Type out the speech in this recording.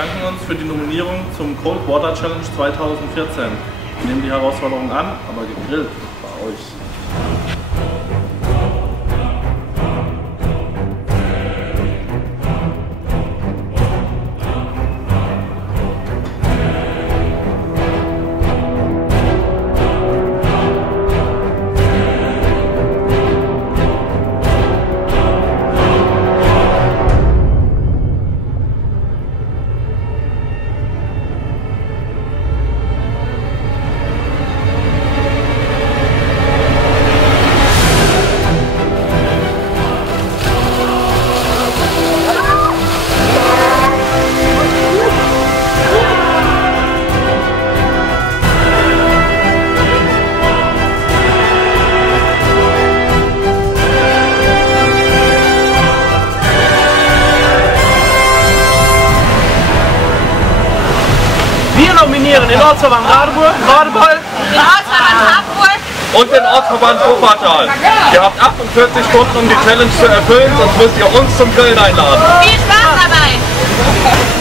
bedanken uns für die Nominierung zum Cold Water Challenge 2014. Wir nehmen die Herausforderung an, aber gegrillt bei euch. Wir nominieren den Ortsverband Radeburg, Radebeul, den Ortsverband Harburg und den Ortsverband Wuppertal. Ihr habt 48 Stunden, um die Challenge zu erfüllen, sonst müsst ihr uns zum Grillen einladen. Viel Spaß dabei!